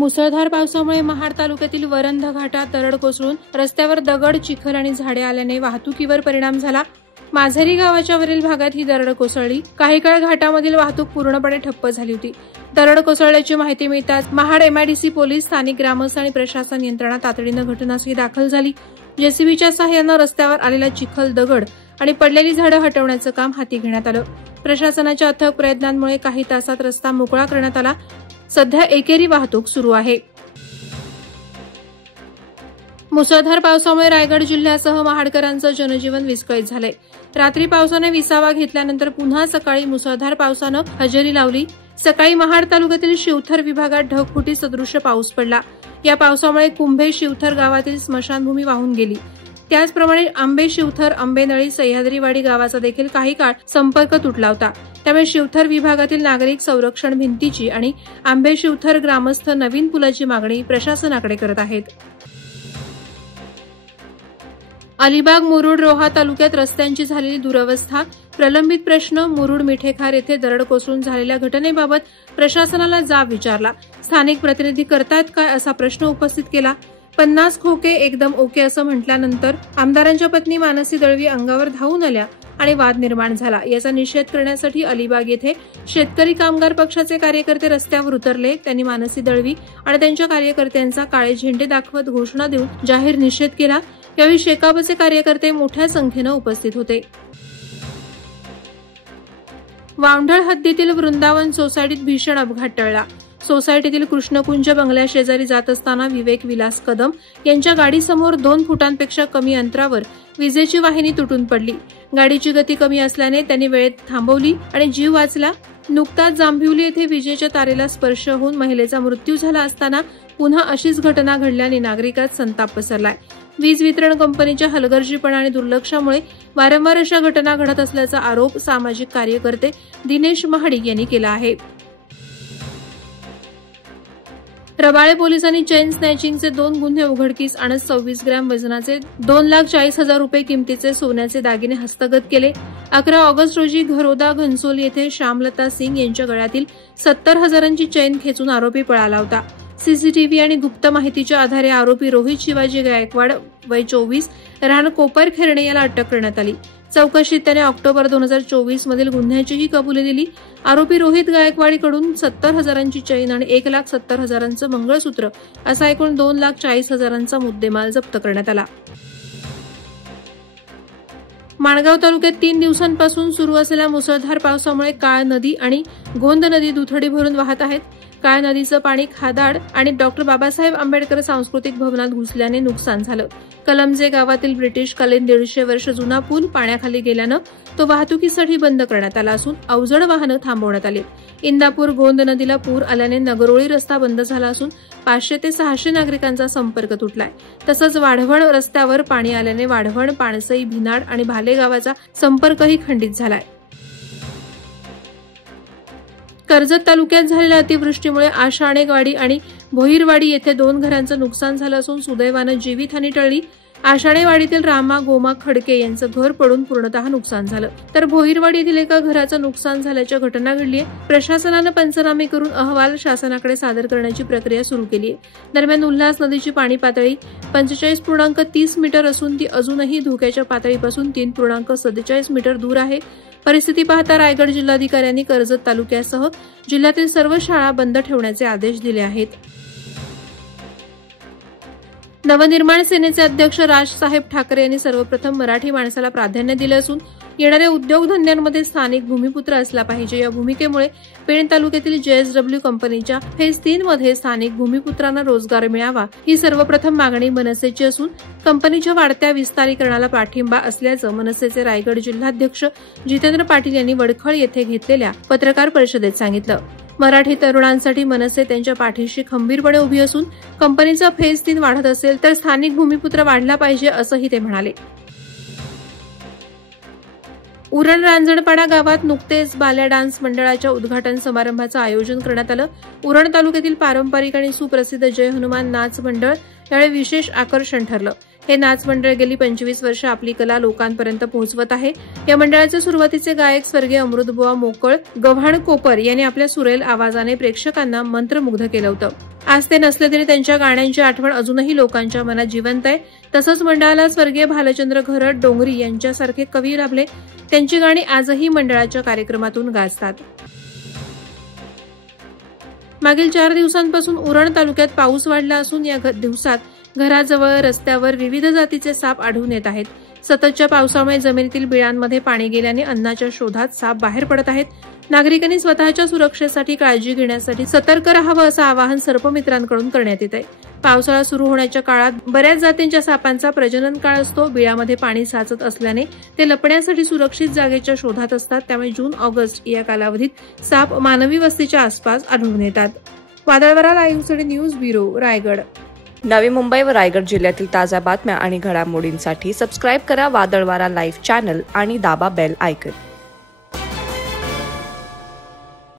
मुसळधार पावसामुळे महाड तालुक्यातील वरंध घाटात दरड कोसळून रस्त्यावर दगड, चिखल आणि झाडे आल्याने वाहतुकीवर परिणाम झाला। माझरी गावाच्या वरील भागात ही दरड कोसळली। काही काळ घाटामधील वाहतूक पूर्णपणे ठप्प झाली होती। दरड कोसळल्याची माहिती मिळताच महाड एमआयडीसी पोलीस, स्थानिक ग्रामस्थ आणि प्रशासन यंत्रणा तातडीने घटनास्थळी दाखल झाली। जेसीबीच्या सहाय्याने रस्त्यावर आलेला चिखल, दगड आणि पडलेली झाडं हटवण्याचं काम हाती घेण्यात आलं। प्रशासनाच्या अथक प्रयत्नांमुळे काही तासात रस्ता मोकळा करण्यात आला। सध्या एकेरी वाहतूक सुरू आहे। मुसळधार पावसामुळे रायगड जिल्ह्यासह महाडकरांचं जनजीवन विस्कळीत झालंय। रात्री पावसाने विसावा घेतल्यानंतर पुन्हा सकाळी मुसळधार पावसानं हजेरी लावली। सकाळी महाड तालुक्यातील शिवथर विभागात ढगफुटी सदृश्य पाऊस पडला। या पावसामुळे कुंभे शिवथर गावातील स्मशानभूमी वाहून गेली। त्याचप्रमाणे आंबे शिवथर, आंबेनळी, सह्याद्रीवाडी गावाचा देखील काही काळ संपर्क तुटला होता। त्यामुळे शिवथर विभागातील नागरिक संरक्षण भिंतीची आणि आंबे शिवथर ग्रामस्थ नवीन पुलाची मागणी प्रशासनाकडे करत आहेत। अलिबाग, मुरुड, रोहा तालुक्यात रस्त्यांची झालेली दुरवस्था, प्रलंबित प्रश्न। मुरुड मिठेखार येथे दरड कोसळून झालेल्या घटनेबाबत प्रशासनाला जाब विचारला। स्थानिक प्रतिनिधी करतायत काय असा प्रश्न उपस्थित केला। 50 खोके एकदम ओके असं म्हटल्यानंतर आमदारांच्या पत्नी मानसी दळवी अंगावर धावून आल्या आणि वाद निर्माण झाला। याचा निषेध करण्यासाठी अलिबाग येथे शेतकरी कामगार पक्षाचे कार्यकर्ते रस्त्यावर उतरले। त्यांनी मानसी दळवी आणि त्यांच्या कार्यकर्त्यांचा काळे झेंडे दाखवत घोषणा देऊन जाहीर निषेध केला। यावेळी शेकापचे कार्यकर्ते मोठ्या संख्येने उपस्थित होते। वावंढळ हद्दीतील वृंदावन सोसायटीत भीषण अपघात टळला। सोसायटीतील कृष्णकुंज बंगल्या शेजारी जात असताना विवेक विलास कदम यांच्या गाडीसमोर 2 फुटांपेक्षा कमी अंतरावर विजेची वाहिनी तुटून पडली। गाडीची गती कमी असल्याने त्यांनी वेळेत थांबवली आणि जीव वाचला। नुकताच जांभिवली येथे विजेच्या तारेला स्पर्श होऊन महिलेचा मृत्यू झाला असताना पुन्हा अशीच घटना घडल्याने नागरिकात संताप पसरलाय। वीज वितरण कंपनीच्या हलगर्जीपणा आणि दुर्लक्षामुळे वारंवार अशा घटना घडत असल्याचा आरोप सामाजिक कार्यकर्ते दिनेश महाडिक यांनी केला आहे। रबाळे पोलिसांनी चेन स्नॅचिंगचे 2 गुन्हे उघडकीस आणत 26 ग्रॅम वजनाचे 2,40,000 रुपये किमतीचे सोन्याचे दागिने हस्तगत केले। 11 ऑगस्ट रोजी घरोदा घनसोली येथे श्यामलता सिंग यांच्या गळ्यातील 70,000ची चेन खेचून आरोपी पळाला होता। सीसीटीव्ही आणि गुप्त माहितीच्या आधारे आरोपी रोहित शिवाजी गायकवाड, वय 24, राहणार कोपर खेरणे याला अटक करण्यात आली। चौकशीत त्याने ऑक्टोबर 2024 मधील गुन्ह्याचीही कबुली दिली। आरोपी रोहित गायकवाडीकडून 70,000ची चैन आणि 1,70,000चं मंगळसूत्र असा एकूण 2,40,000चा मुद्देमाल जप्त करण्यात आला। माणगाव तालुक्यात 3 दिवसांपासून सुरू असलेल्या मुसळधार पावसामुळे काळ नदी आणि गोंद नदी दुथडी भरून वाहत आहेत। काळ नदीचं पाणी खादाड आणि डॉ. बाबासाहेब आंबेडकर सांस्कृतिक भवनात घुसल्याने नुकसान झालं। कलमजे गावातील ब्रिटिश कालीन 150 वर्ष जुना पूल पाण्याखाली गेल्यानं तो वाहतुकीसाठी बंद करण्यात आला असून अवजड वाहनं थांबवण्यात आली। इंदापूर गोंद नदीला पूर आल्याने नगरोळी रस्ता बंद झाला असून 500 ते 600 नागरिकांचा संपर्क तुटलाय। तसंच वाढवण रस्त्यावर पाणी आल्याने वाढवण, पाणसई, भिनाड आणि भाले गावाचा संपर्कही खंडित झालाय। कर्जत तालुक्यात झालेल्या अतिवृष्टीमुळे आशाणेवाडी आणि भोईरवाडी येथे 2 घरांचं नुकसान झालं असून सुदैवानं जीवितहानी टळली। आशाणेवाडीतील रामा गोमा खडके यांचं घर पडून पूर्णतः नुकसान झालं, तर भोईरवाडीतील एका घराचं नुकसान झाल्याच्या घटना घडली आहे। प्रशासनानं पंचनामे करून अहवाल शासनाकडे सादर करण्याची प्रक्रिया सुरू केली आहे। दरम्यान उल्हास नदीची पाणी पातळी 45.30 मीटर असून ती अजूनही धोक्याच्या पातळीपासून 3.47 मीटर दूर आहे। परिस्थिती पाहता रायगड जिल्हाधिकाऱ्यांनी कर्जत तालुक्यासह जिल्ह्यातील सर्व शाळा बंद ठेवण्याचे आदेश दिले आहेत। नवनिर्माण सेनेचे अध्यक्ष राजसाहेब ठाकरे यांनी सर्वप्रथम मराठी माणसाला प्राधान्य दिले असून येणाऱ्या उद्योगधंद्यांमध्ये स्थानिक भूमिपुत्र असला पाहिजे। या भूमिकेमुळे पेण तालुक्यातील JSW कंपनीच्या फेज 3 मध्ये स्थानिक भूमिपुत्रांना रोजगार मिळावा ही सर्वप्रथम मागणी मनसेची असून कंपनीच्या वाढत्या विस्तारीकरणाला पाठिंबा असल्याचं मनसेचे रायगड जिल्हाध्यक्ष जितेंद्र पाटील यांनी वडखळ येथे घेतलेल्या पत्रकार परिषदेत सांगितलं। मराठी तरुणांसाठी मनसे त्यांच्या पाठीशी खंबीरपणे उभी असून कंपनीचा फेज 3 वाढत असेल तर स्थानिक भूमिपुत्र वाढला पाहिजे असंही ते म्हणाले। उरण रांजणपाडा गावात नुकतेच बाल्या डान्स मंडळाच्या उद्घाटन समारंभाचं आयोजन करण्यात आलं। उरण तालुक्यातील पारंपरिक आणि सुप्रसिद्ध जय हनुमान नाच मंडळ यावेळी विशेष आकर्षण ठरलं। हे नाच मंडळ गेली 25 वर्ष आपली कला लोकांपर्यंत पोहोचवत आहे। या मंडळाचे सुरुवातीचे गायक स्वर्गीय अमृतबुवा मोकळ, गव्हाण कोपर यांनी आपल्या सुरेल आवाजाने प्रेक्षकांना मंत्रमुग्ध केलं होतं। आज ते नसले तरी त्यांच्या गाण्यांची आठवण अजूनही लोकांच्या मनात जिवंत आहे. तसंच मंडळाला स्वर्गीय भालचंद्र घरत डोंगरी यांच्यासारखे कवी लाभले. त्यांची गाणी आजही मंडळाच्या कार्यक्रमातून गाजतात. मागील 4 दिवसांपासून उरण तालुक्यात पाऊस वाढला असून या दिवसात घराजवळ रस्त्यावर विविध जातीचे साप आढळून येत आहेत. सततच्या पावसामुळे जमिनीतील बिळांमध्ये पाणी गेल्याने अन्नाच्या शोधात साप बाहेर पडत आहेत. नागरिकांनी स्वतःच्या सुरक्षेसाठी काळजी घेण्यासाठी सतर्क राहावं असं आवाहन सर्पमित्रांकडून करण्यात येत आहे. पावसाळा सुरू होण्याच्या काळात बऱ्याच जातींच्या सापांचा प्रजनन काळ असतो. बिळामध्ये पाणी साचत असल्याने ते लपण्यासाठी सुरक्षित जागेच्या शोधात असतात. त्यामुळे जून-ऑगस्ट या कालावधीत साप मानवी वस्तीच्या आसपास आढळून येतात. वादळवारा लाईव्हसाठी न्यूज ब्युरो, रायगड. नवी मुंबई व रायगड जिल्ह्यातील ताज्या बातम्या आणि घडामोडींसाठी सबस्क्राईब करा वादळवारा लाईव्ह चॅनल आणि दाबा बेल आयकॉन.